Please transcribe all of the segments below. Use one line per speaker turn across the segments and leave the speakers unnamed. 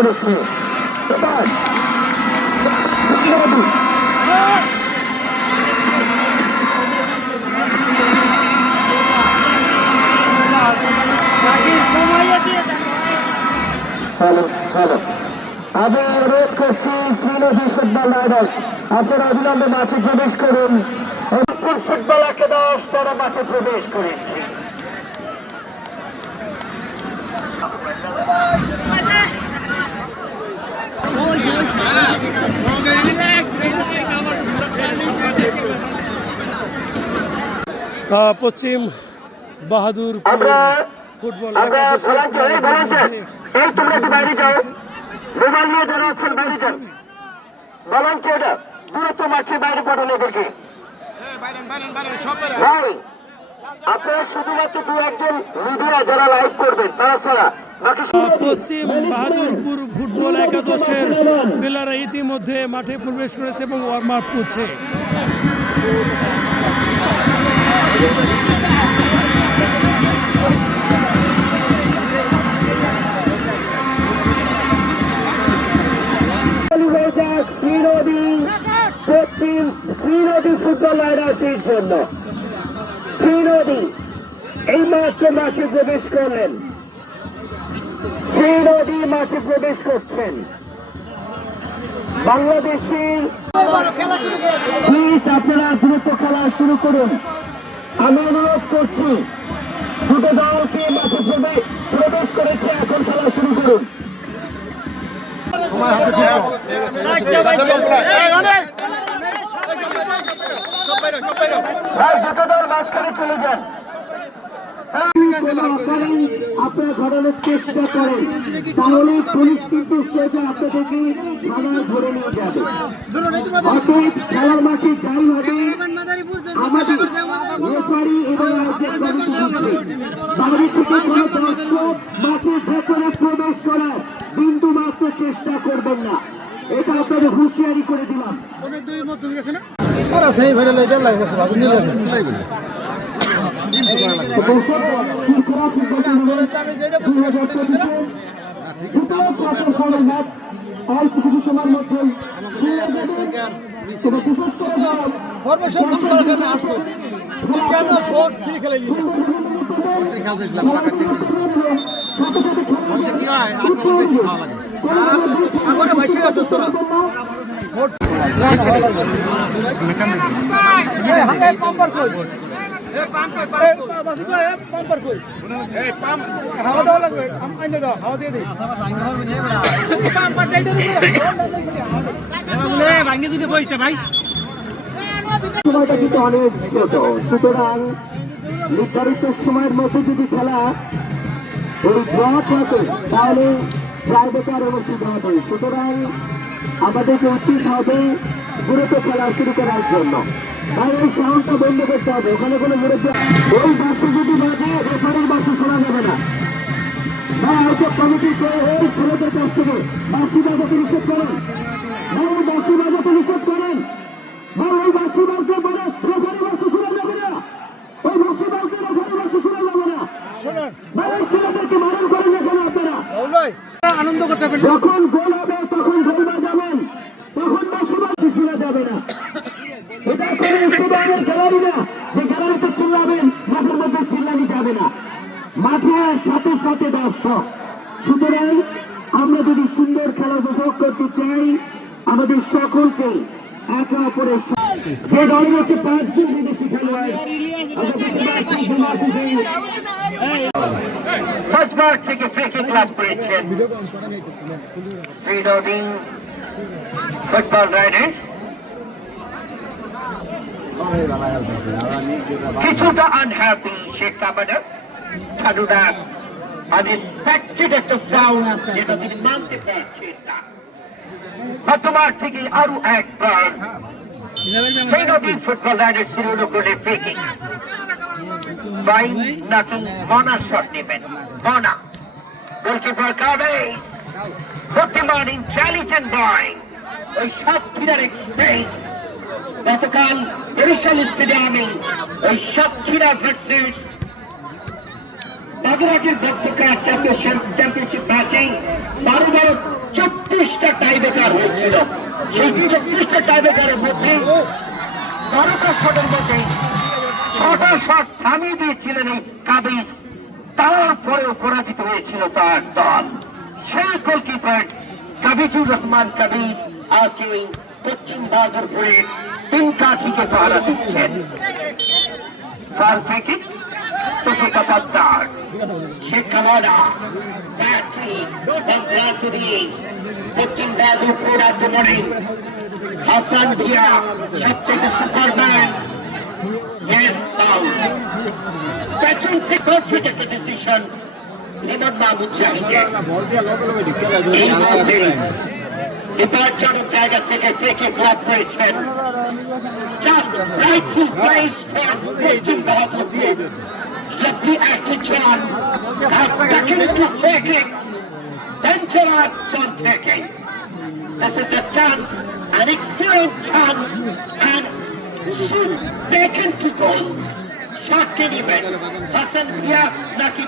করেছে hello hello আমি অনুরোধ করছি শ্রীনদী ফুটবল রাইডার্স আপনারা অবিলম্বে মাঠে প্রবেশ করুন। রংপুর ফুটবল একাদশ তারা মাঠে প্রবেশ করেছে।
পশ্চিম বাহাদুর
আমরা
ফুটবল
যান। ভলান্টিয়াররা দূরত্ব মাঠে বাইরে পাঠানো এদেরকে। ভাই আপনারা শুধুমাত্র দু একজন মিডিয়া যারা লাইভ করবেন তারা ছাড়া
পশ্চিম বাহাদুরপুর ফুটবল একাদশের প্লেয়াররা ইতিমধ্যে মাঠে প্রবেশ করেছে এবং ওয়ার্ম আপ করছে।
শ্রীনদী পশ্চিম শ্রীনদী ফুটবল রাইডার্সের জন্য। শ্রীনদী এই মাত্র মাঠে প্রবেশ করলেন। শ্রীনদী মাঠে প্রবেশ করছেন। বাংলাদেশের প্লিজ আপনারা দ্রুত খেলা শুরু করুন। আমি অনুরোধ করছি দুটো দলকে মাঠে প্রবে- প্রবেশ করেছে এখন খেলা শুরু করুন। ভাই দুটো দল মাঝখানে চলে যান। আপনারা ঘটানোর চেষ্টা করেন। তাহলে পুলিশ কিন্তু সোজা আপনাদেরকে থানায় ধরে নিয়ে যাবে। অতএব খেলার মাঠে যাই হবে আমাদের রেফারি এবং আয়োজক কমিটি হচ্ছে বাইরে থেকে কোনো দর্শক মাঠের ভেতরে প্রবেশ করার বিন্দু মাত্র চেষ্টা করবেন না। এটা আপনাদের হুঁশিয়ারি করে দিলাম। অল্প কিছু সময়ের মধ্যে তবে বিশেষ করে
ফরমেশন ভুল করার কারণে তুই কেন ভোট কি খেলাইলি সাগরে ভাইসে তোরা ভোট
সময়টা কিন্তু অনেক ছোট সুতরাং নির্ধারিত সময়ের মধ্যে যদি খেলা ড্র থাকে তাহলে প্রাইভেটার অনুষ্ঠিত হবে সুতরাং আমাদেরকে উচিত হবে দ্রুত খেলা শুরু করার জন্য। তাই সাউন্ডটা বন্ধ করতে হবে ওখানে কোনো মুরব্বী ওই বাসে যদি বাজে রেফারির বাসে শোনা যাবে না। ভাই আয়োজক কমিটিকে এই ছেলেদের কাছ থেকে বাসি বাজাতে নিষেধ করেন। ভাই এই বাসি বাজাতে নিষেধ করেন। ভাই ওই বাসি বাজতে পারে রেফারি বাসে শোনা যাবে না। ওই বাসি বাজতে রেফারি বাসে শোনা যাবে না। ভাই এই ছেলেদেরকে বারণ করেন না কেন আপনারা?
আনন্দ করতে
যখন গোল হবে তখন গোল বাজাবেন তখন বাসি বাজতে শোনা যাবে না এটা কোনো আমরা যদি সুন্দর খেলা উপভোগ করতে চাই আমাদের সকলকে একে অপরের যে দল রয়েছে পাঁচজন বিদেশি খেলোয়াড় পাঁচবার থেকে ফ্রিকিং লাভ করেছেন ফুটবল রাইডার্স কিছুটা আনহ্যাপি শেখ কামানা কেননা আনএক্সপেক্টেড একটা ফাউল যেটা তিনি মানতে পারছেন না। গতবার থেকে আরও একবার ফুটবল রাইডার সিরুল করে ফ্রিকিং বাই নাকি মনা শট নেবেন, মনা। গোলকিপার কাবে বুদ্ধিমান ইন্টেলিজেন্ট বয় ওই সাতক্ষীরার এক্সপ্রেস গতকাল বরিশাল স্টেডিয়ামে ওই সাতক্ষীরা ভার্সেস বাগেরহাটের মধ্যকার জাতীয় চ্যাম্পিয়নশিপ ম্যাচে বারো বারো টাইব্রেকার হয়েছিল। সেই চব্বিশটা টাইব্রেকারের মধ্যে বারোটা শটের মধ্যে ছটা শট থামিয়ে দিয়েছিলেন এই কাবিস তারপরেও পরাজিত হয়েছিল তার দল। সেই গোলকিপার কাবিজুর রহমান কাবিস আজকে ওই পশ্চিম বাহাদুরপুরের তিন কাঠিকে পাহারা দিচ্ছেন। ফাল থেকে? থেকে ডিসিশন লিমন বিপজ্জনক জায়গা থেকে থেকে ক্লাব করেছেন just Writefull place for Paschim Bahadurpur Lucky acted John has beckoned to taking then Gerard John taking This is the chance, an excellent chance, and should taken to goals. Shot কে নেবেন হাসান দিয়া নাকি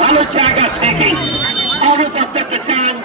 ভালো জায়গা থেকে অনুপস্থিত একটা চান্স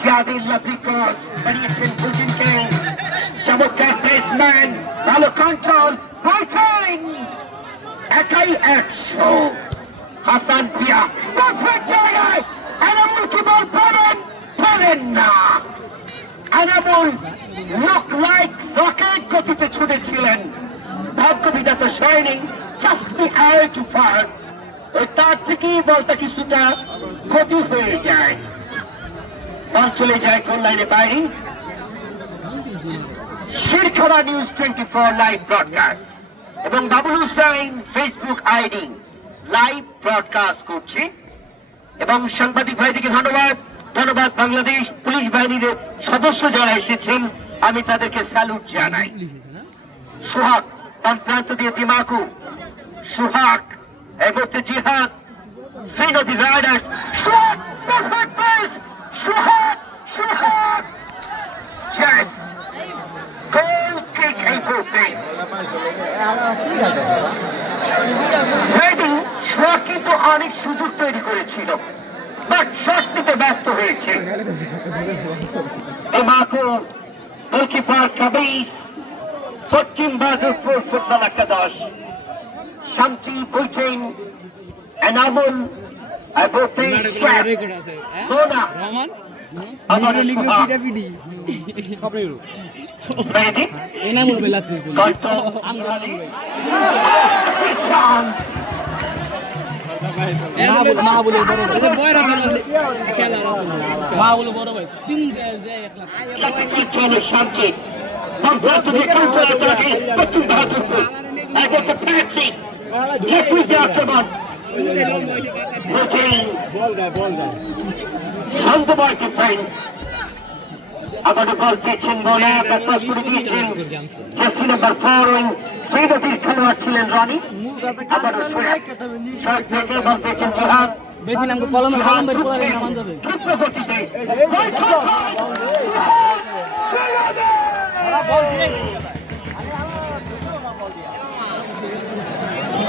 জিয়াদির লাভলি ক্রস বানিয়েছেন পুতিনকে চমৎকার বেসম্যান ভালো কন্ট্রোল পাইছেন একাই একশো হাসান পিয়া জায়গায় এনামুল কি বল পারেন পারেন না এনামুল লক লাইক রকেট গতিতে ছুটেছিলেন ভাগ্য বিধাতা সয়নি জাস্ট বি আই টু ফার তার থেকেই বলটা কিছুটা ক্ষতি হয়ে যায় বল চলে যায় কোন লাইনে বাইরে Shirkhara news twenty four live broadcast. এবং Babul Husain Facebook ID live broadcast করছে। এবং সাংবাদিক ভাইদিকে ধন্যবাদ। ধন্যবাদ বাংলাদেশ পুলিশ বাহিনীর সদস্য যারা এসেছেন, আমি তাদেরকে স্যালুট জানাই। সোহাগ প্রান্ত দিয়ে দিমাকু। সোহাগ এই Jihad. Shrinodi riders, Sohag Sohag Sohag Yes! Goal kick এই মুহূর্তে রেডি শট কিন্তু অনেক সুযোগ তৈরি করেছিল বাট শট নিতে ব্যর্থ হয়েছে। গোলকিপার কাবিস পশ্চিম বাহাদুরপুর ফুটবল একাদশ শামচি বইছেন এনামুল মোনা সোহাগ রেডি
এনামুল বেলা মাহবুবের বড় ভাই। বয়রা খেলা মাহবুবের বড় ভাই। তিন যায় যায় একলা
Lucky control Routine. Sandobar defense. বল পেয়েছেন বোনা ব্যাকপাস করে দিয়েছেন জার্সি নাম্বার ফোর ওই শ্রীনদীর খেলোয়াড় ছিলেন রনি সোহেব শট থেকে বল পেয়েছেন জিহাদ
বেশি নাম কলমে কলম বের করে
ক্ষিপ্র গতিতে রেডি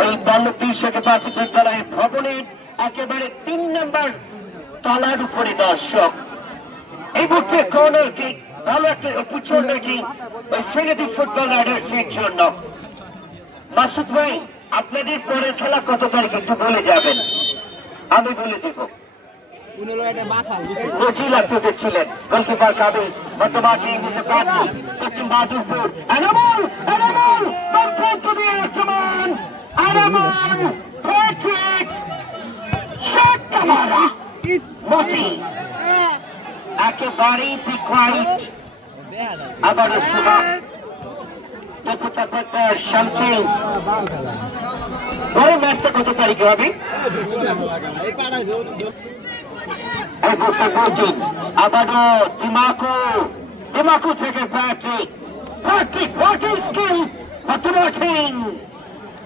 ওই বল্লভী শেখ প্রাথমিক বিদ্যালয়ের ভবনের একেবারে তিন নম্বর তলার উপরে দর্শক। এই মুহূর্তে কর্নার কিক ভালো একটা অপরচুনিটি ওই শ্রেণি ফুটবল রাইডার্সের জন্য। মাসুদ ভাই, আপনাদের পরের খেলা কত তারিখ একটু বলে যাবেন? আমি বলে দেব। ছিলেন একেবারেই বি কোয়াইট আবারও শুভম deputat Dr. শামচি বড় ম্যাচটা কত তারিখে হবে? আবারও দিমাকু দিমাকু থেকে Patrick what is skill but watching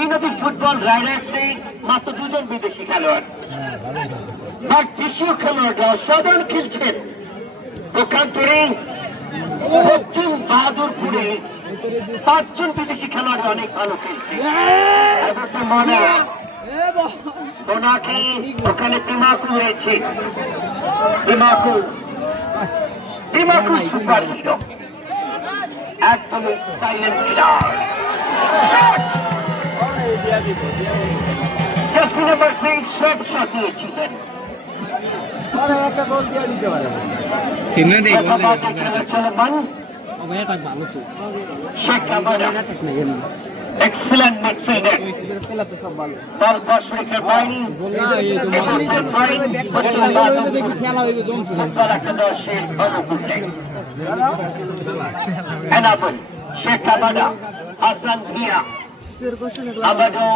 Shrinodi football রাইডার্সে মাত্র দুজন বিদেশি খেলোয়াড়। দেশীয় খেলোয়াড়রা অসাধারণ খেলছেন। পক্ষান্তরে পশ্চিম বাহাদুরপুরে পাঁচজন বিদেশি খেলোয়াড় অনেক ভালো খেলছে। মনে ওনাকে ওখানে দিমাকু হয়েছে। দিমাকু দিমাকু সুপার হিরো। একদমই সাইলেন্ট এক্সেলেন্ট মিডফিল্ডার বল বসরিকের বাইরে
না এই তো
এগোচ্ছে ছয়, পশ্চিম বাহাদুরপুর
খেলা হইবে জমছে
ফুটবল একাদশের এনাবুল শেখ কামারা হাসান ভিয়া আবাদও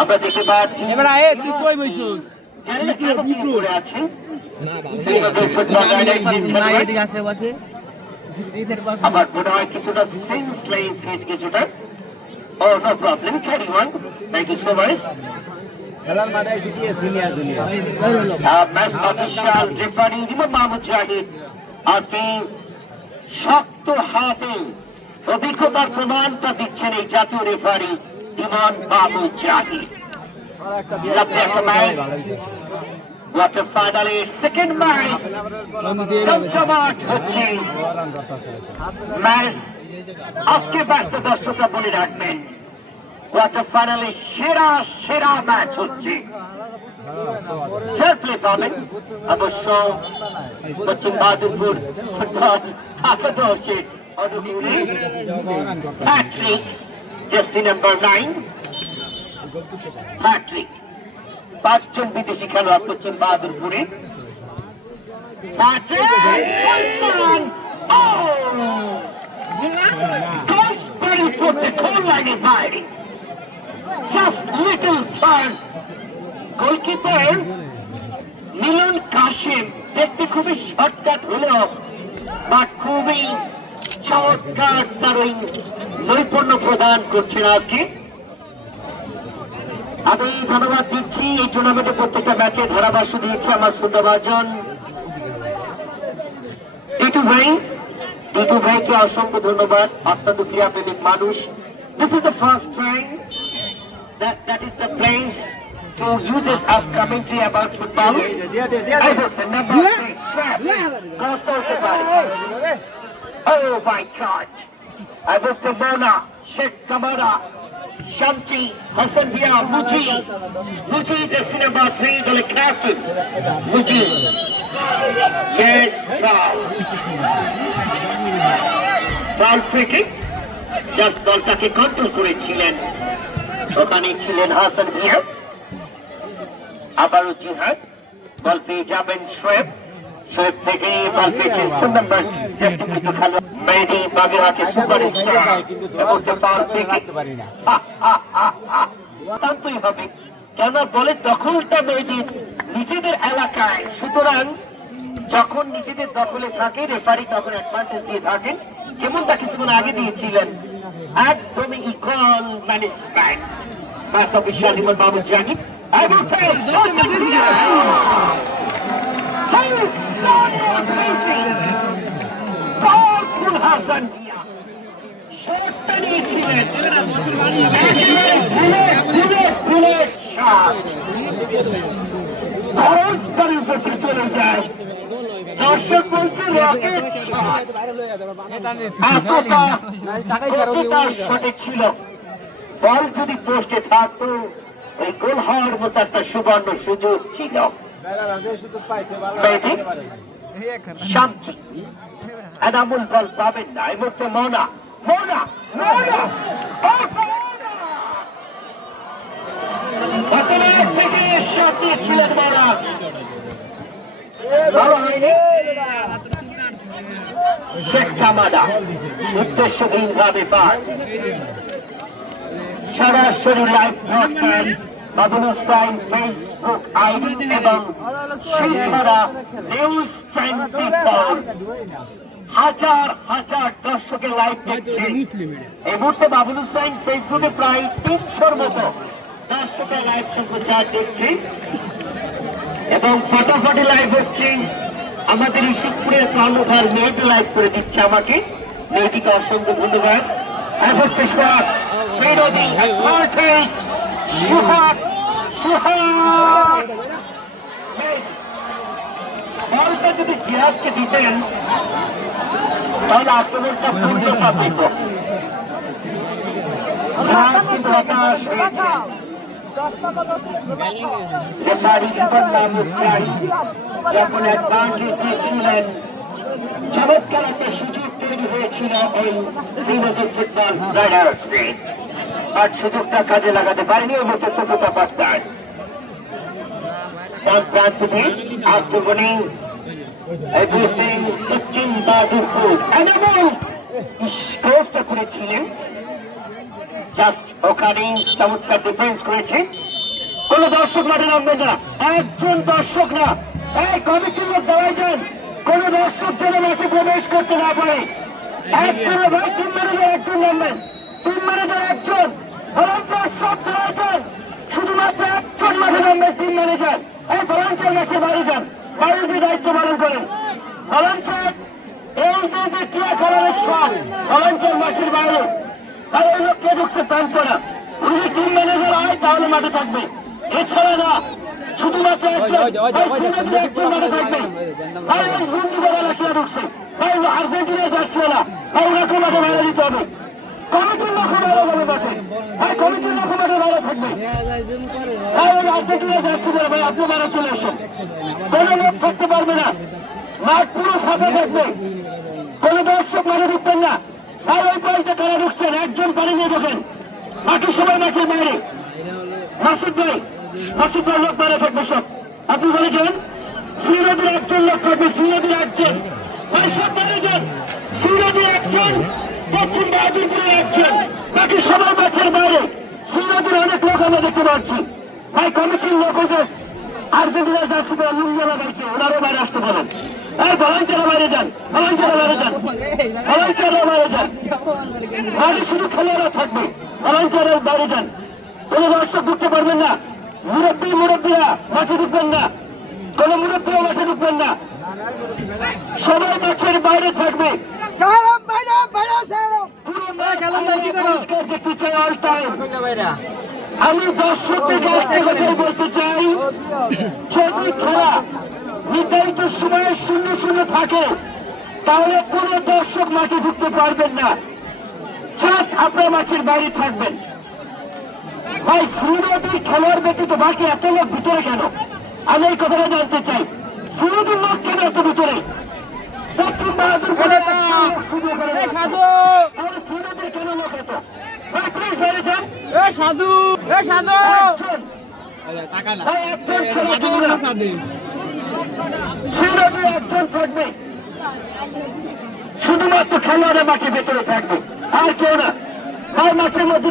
আমরা দেখতে পাচ্ছি।
এবার আয় তুই কই বইছস?
জানি না কেন কি করে ফুটবল রাইডার্সের
এদিকে আশেপাশে।
আমার মনে হয় কিছুটা সেন্স লেগেছে কিছুটা। ও no problem carry on thank you so much match official referee Imam Mahmud Zahid. আজকে শক্ত হাতে অভিজ্ঞতার প্রমাণটা দিচ্ছেন এই জাতীয় রেফারি ইমান মাহমুদ জাহিদ কোয়ার্টার ফাইনালের সেকেন্ড ম্যাচ জমজমাট হচ্ছে ম্যাচ আজকে ব্যস্ত দর্শকরা বলে রাখবেন কোয়ার্টার ফাইনালে সেরা সেরা ম্যাচ হচ্ছে। প্লে পাবেন। অবশ্য পশ্চিম বাহাদুরপুর ফুটবল একাদশে hattrick jersey number nine hattrick পাঁচজন বিদেশি খেলোয়াড় পশ্চিম বাহাদুরপুরে। Patrick! গোলকিপার মিলন কাশিম দেখতে খুবই শর্টকাট হলেও বা খুবই চমৎকার তার ওই নৈপুণ্য প্রদান করছেন আজকে। আমি ধন্যবাদ দিচ্ছি এই টুর্নামেন্টে প্রত্যেকটা ম্যাচে ধারাভাষ্য দিয়েছে আমার সুন্দরভাজন টিটু ভাই টিটু ভাইকে অসংখ্য ধন্যবাদ। অত্যন্ত ক্রিয়াপ্রেমিক মানুষ this is the first time that is the place to use this up commentary about football. I hope the number six the body. Oh my God! I hope the Mona, Sheikh Kamara, Shamchi, Hassan Bia, Muji. Muji is the cinema three, the captain. Muji. Yes. Foul free kick. Just বলটাকে control করেছিলেন ওখানে ছিলেন Hasan Villa আবারও জিহাদ বল পেয়ে যাবেন শোয়েব থেকে তিন নম্বর বাগেরহাটের সুপারস্টার এবং হবে। কেন বলে দখলটা নিজেদের এলাকায়। সুতরাং যখন নিজেদের দখলে থাকে রেফারি তখন অ্যাডভান্টেজ দিয়ে থাকেন যেমনটা কিছুক্ষণ আগে দিয়েছিলেন। একদমই ইকুয়াল ম্যানেজমেন্ট বাস অফিসিয়াল ইমন বাবু সঠিক ছিল বল যদি পোস্টে থাকতো এই গোল হওয়ার মতো একটা সুবর্ণ সুযোগ ছিল। শামচি এনামুল বল পাবেন না এই মুহূর্তে মৌনা মৌনা মৌনা উদ্দেশ্যহীন ভাবে পাস সরাসরি live broadcast Babul Facebook ID এবং শিলখরা নিউজ টোয়েন্টি হাজার হাজার লাইভ দেখছে। এই মুহূর্তে বাবুল ফেসবুকে প্রায় তিনশোর মতো লাইভ সম্প্রচার দেখছে। এবং ফটোফটি লাইভ হচ্ছে। আমাদের এই ইসুপুরের কর্ণধার মেয়েটি লাইভ করে দিচ্ছে আমাকে। মেয়েটিকে অসংখ্য ধন্যবাদ। আর হচ্ছে সেই নদী সোহাগ সোহাগ। বলটা যদি জিহাদকে দিতেন, তাহলে আক্রমণটা পূর্ণ সাধিত জিহাদ কিন্তু হতাশ হয়েছে যখন অ্যাডভান্টেজ দিয়েছিলেন চমৎকার একটা সুযোগ তৈরি হয়েছিল এই শ্রীমতী ফুটবল আর সুযোগটা কাজে লাগাতে পারেনি ওই মতো জাস্ট ওখানে চমৎকার কোন দর্শক না, একজন দর্শক না এক কমিটির লোক দাঁড়ায় যান। কোন দর্শক যেন মাঠে প্রবেশ করতে না পারে। একজন একজন নামবেন। টিম ম্যানেজার একজন ভলান্টিয়ার সব দাঁড়ায় শুধুমাত্র একজন মাঠে নামবেন টিম ম্যানেজার এই ভলান্টিয়ার ম্যাচে বাইরে যান। গিয়ে দায়িত্ব পালন করেন। ভলান্টিয়ার এই যে যে ক্রিয়া করার ভলান্টিয়ার মাঠের বাইরে আর ওই লোক কে ঢুকছে প্যান্ট করা উনি যদি টিম ম্যানেজার হয় তাহলে মাঠে থাকবে। এছাড়া না শুধুমাত্র একজন একজন মাঠে থাকবে। ভাই ওই গুন্ডি বেলা ঢুকছে। ভাই আর্জেন্টিনার জার্সিওয়ালা ভাই ওনাকে মাঠে বাইরে দিতে হবে। কমিটির লোক ভালো যাবে মাঠে ভাই, কমিটির লোক মাঠে ভালো থাকবে। ভাই, ওই জার্সিওয়ালা ভাই, আপনি বাইরে চলে আসুন। কোনো লোক থাকতে পারবে না। মাঠ পুরো ফাঁকা থাকবে। কোন দর্শক মাঠে ঢুকবেন না। আর ওই পাশটা কারা ঢুকছেন? একজন পানি নিয়ে ঢোকেন বাকি সবাই মাঠের বাইরে। মাসুদ ভাই মাসুদ ভাই লোক বাইরে থাকবে সব। আপনি বলে যান। শ্রীনদীর একজন লোক থাকবে শ্রীনদীর একজন। ভাই, সব বাইরে যান। শ্রীনদীর একজন। দক্ষিণ বাহাদুরপুরের একজন বাকি সবাই মাঠের বাইরে। শ্রীনদীর অনেক লোক আমরা দেখতে পাচ্ছি। ভাই, কমিটির লোক ওদের আর্জেন্টিনার যাচ্ছে লুঙ্গিয়ালা ভাইকে ওনারও বাইরে আসতে বলেন এই ভলান্টিয়ার বাইরে যান ভলান্টিয়ার বাইরে যান। ভলান্টিয়ার বাইরে যান। মাঠে শুধু খেলোয়াড়রা থাকবে, ভলান্টিয়ারের বাইরে যান। কোন দর্শক ঢুকতে পারবেন না। মুরব্বী, মুরব্বীরা মাঠে ঢুকবেন না। কোন মুরব্বীরা মাঠে ঢুকবেন না। সবাই মাঠের বাইরে থাকবে।
শালম ভাইরা ভাইরা শালম
পুরো
শালম ভাই কি করো?
আমি দর্শকদের কাছ থেকে বলতে চাই যদি খেলা নির্ধারিত সময়ে শূন্য শূন্য থাকে তাহলে কোনো দর্শক মাঠে ঢুকতে পারবেন না। জাস্ট আপনার মাঠের বাইরে থাকবেন। ভাই শ্রীনদীর খেলোয়াড় ব্যতীত বাকি এত লোক ভিতরে কেন? আমি এই কথাটা জানতে চাই। শ্রীনদীর লোক কেন এত ভিতরে দক্ষিণ বাহাদুর শুধু করে
সাধু সাধু
শুধুমাত্র খেলোয়াড়ের মাঠে ভেতরে থাকবে। আর কেউ না। ভাই মাঠের মধ্যে